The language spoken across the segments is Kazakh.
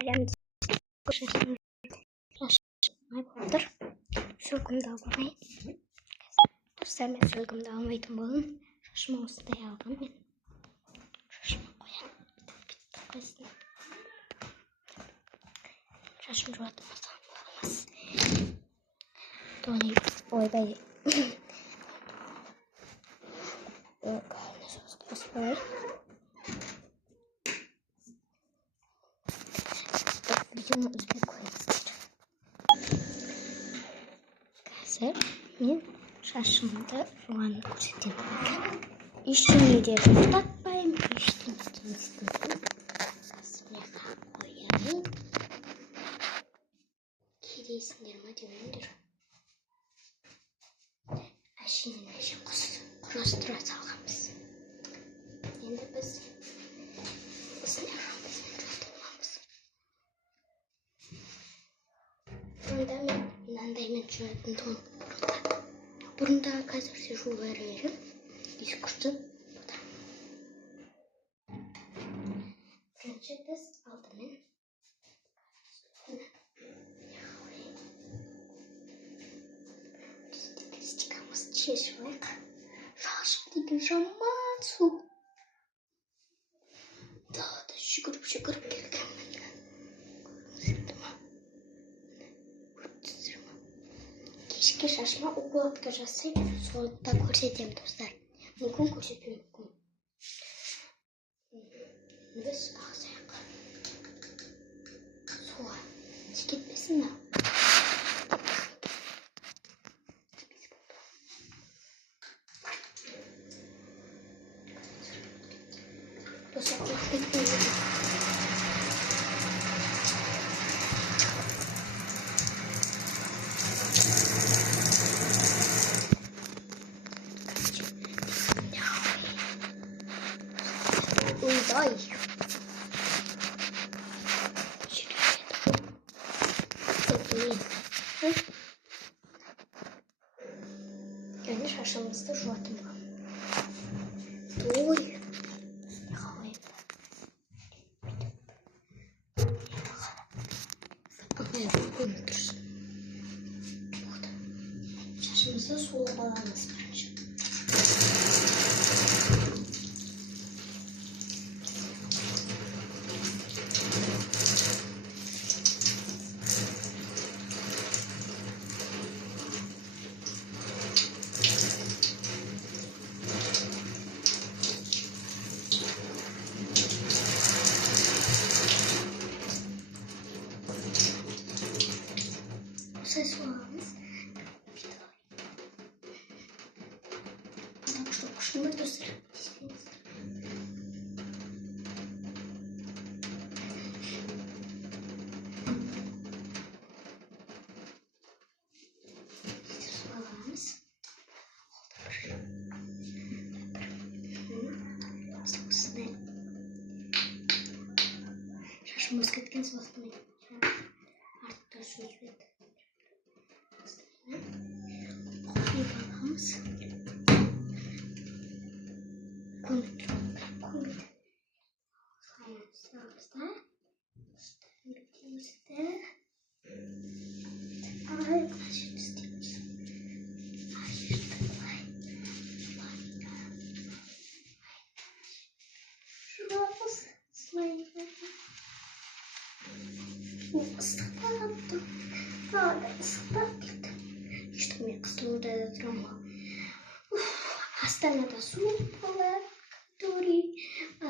Айланды көшесін шашмай болдыр. Сөлкімді алмай. Достар, мен сөлкімді алмайтын болдым. Шашыма осындай алған мен. Шашыма қоямын. Бітті қойсын. Шашым жуатымасам болмас. Тони ойбай. Қоспай. Видеоны үзбей қойыңыздар. Қазір мен шашымды жуанып көрсетемін. Ештеңеде тоқтатпаймын, ештеңеден істемеймін. Косметика қоямын. Келесіңдер ме демеңдер. Әшейін құрастыра салғанбыз. Енді біз осындай жамбызбен жуатырмамыз. Бұрында мен мынандаймен жуатын тұғым бұрында қазірше жуар едім. Ескүшті бұда. Бірінші біз алдымен стикамызды шешіп алайық. Шашым деген жаман су. Далада жүгіріп келгенмін. Көрдіңіздер ме? Кешке шашыма укладка жасаймын. Соны да көрсетемін, достар. Мүмкін көрсетпеуі мүмкін. Біз ағызайық. Суға кетпесін ба? Достар, кетпейді. Ойбай. Енді шашымызды жуатым ба. Ой. Шашымызды суылып аламыз бірінші. Суаламыз. Так что кушаем, достар. Суаламыз. Шашымыз кеткен соғыстың артта сөз бет. Қойып аламыз. Көміп тұрмыз. Сағымызда. Үстімізді. Ай, қашып істейміз. Жуамыз. Слайдер. Ыстықтап тұр. Ыстықтап кетті. Ештеңе қызылордада тұрамын. Астанада суық болады, который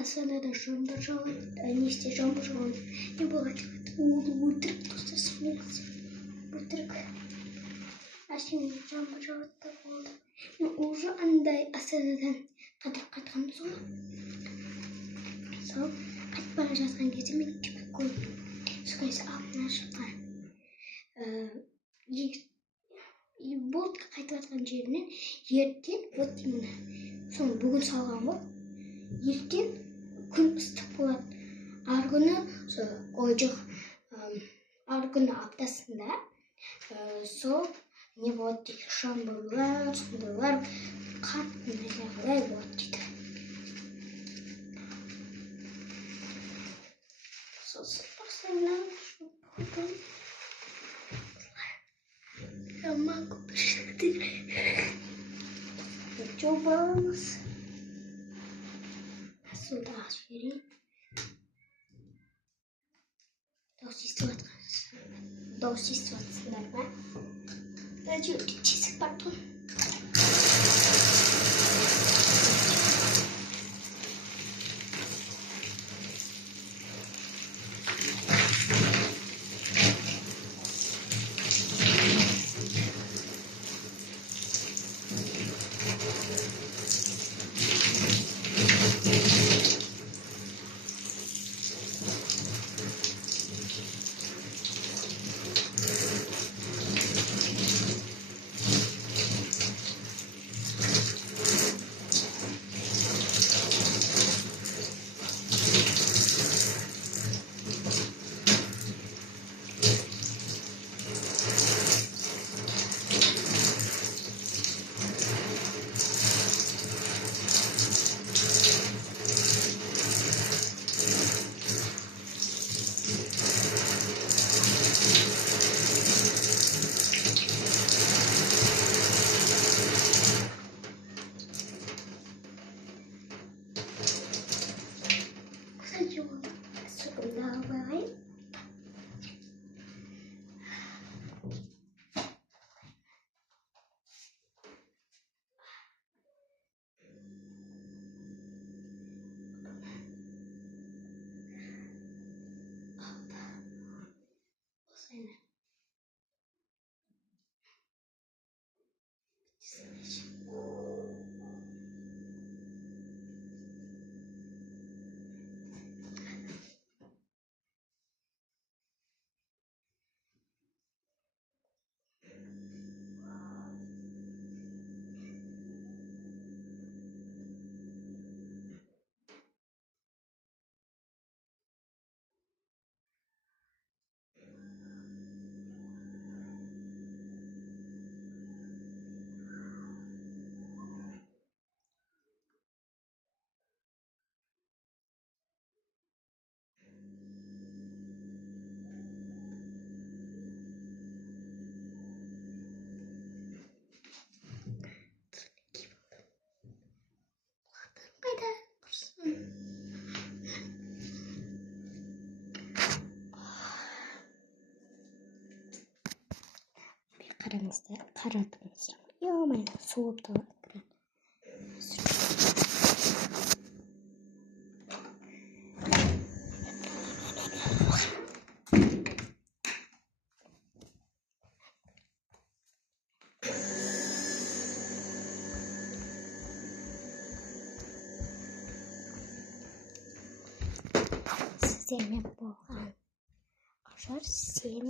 Астанада жаңбыр жауады. Несте жаңбыр жауады. Не болады? Ол өтірік, достар, смеется. Өтірік. Әшейін жаңбыр жауады да болды. Мен уже андай Астанадан қадырып қайтқанбыз ғой. Сол қайтып бара жатқан кезде мен түпік көрдім. Соғайсы алдына шыққан. Болды қайтып жатқан жерінен ертең вот именно соны бүгін салған ғой. Ертең күн ыстық болады. Аргүні аптасында сол не болады дейді. Жаңбырлар, сондайлар қатты нәрселер болады дейді. Сосын Vamos. Сюда шире. Доусист батсан. Дажи чисэг батсан. Karanlıkta yağmaya soğukta Size bu an aşar size